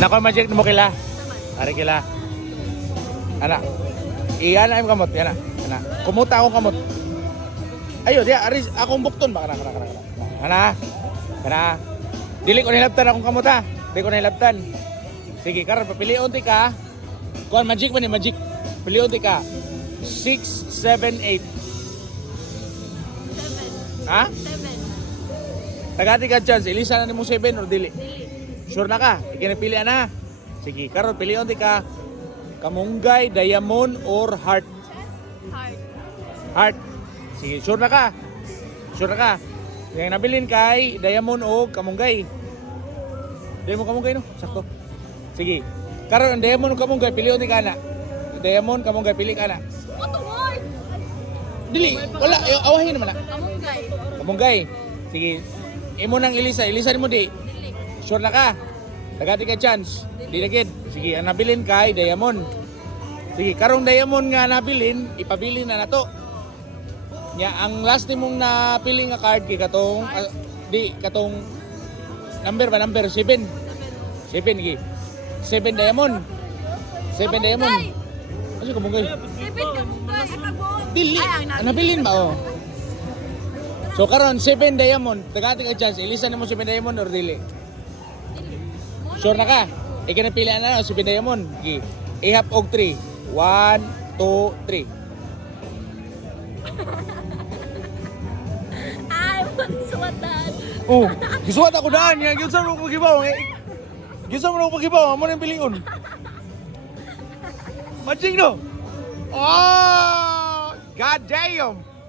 Nako magic mo kila. Ari kila. Ana. Iyan ay kamot, yana. Ana. Kumuta akong kamot. Ayo dia ari akong bukton ba kana. Ana. Kana. Dili ko nilabtan akong kamot ha. Dili ko nilabtan. Sige, karon papilion ti ka. Kuan magic man ni magic. Pilion ti ka. 6 7 8. 7. Ha? 7. Tagati ka chance, ilisa na nimo 7 or dili? Dili. Sure na ka? Ikinapili na. Sige, karon pilion ti ka. Kamunggay, diamond or heart? Heart. Heart. Sige, sure na ka? Sure na ka? Yang nabilin kay diamond o kamunggay. Diamond kamunggay no? Sakto. Sige. Karon ang diamond o kamunggay pilion ti ka na. Diamond kamunggay pili ka na. What the word? Dili, wala awahin naman na. Kamunggay. Kamunggay. Sige. Imo nang ilisa, ilisa mo di. Dili. Sure na ka? Tagati ka chance. Di na gid. Sige, ang nabilin kay diamond. Sige, karong diamond nga nabilin, ipabili na nato. Nya ang last nimong napili nga card kay katong di katong number 7. 7 gi. 7 diamond. 7 diamond. Ano kamunggay? 7 kamunggay. Dili. Ang nabilin ba oh? So karon 7 diamond, tagati ka chance. Ilisa na mo 7 diamond or dili? Sure na ka? Ikinapili na 7 diamond. Gi. Ihap og 3. 1 2 3. Ay, manswatan. Oh, gisuwat ako daan nga gyud sa mo pagibaw. Gyud sa mo pagibaw, amo nang piliun. Magic no. Oh, god damn.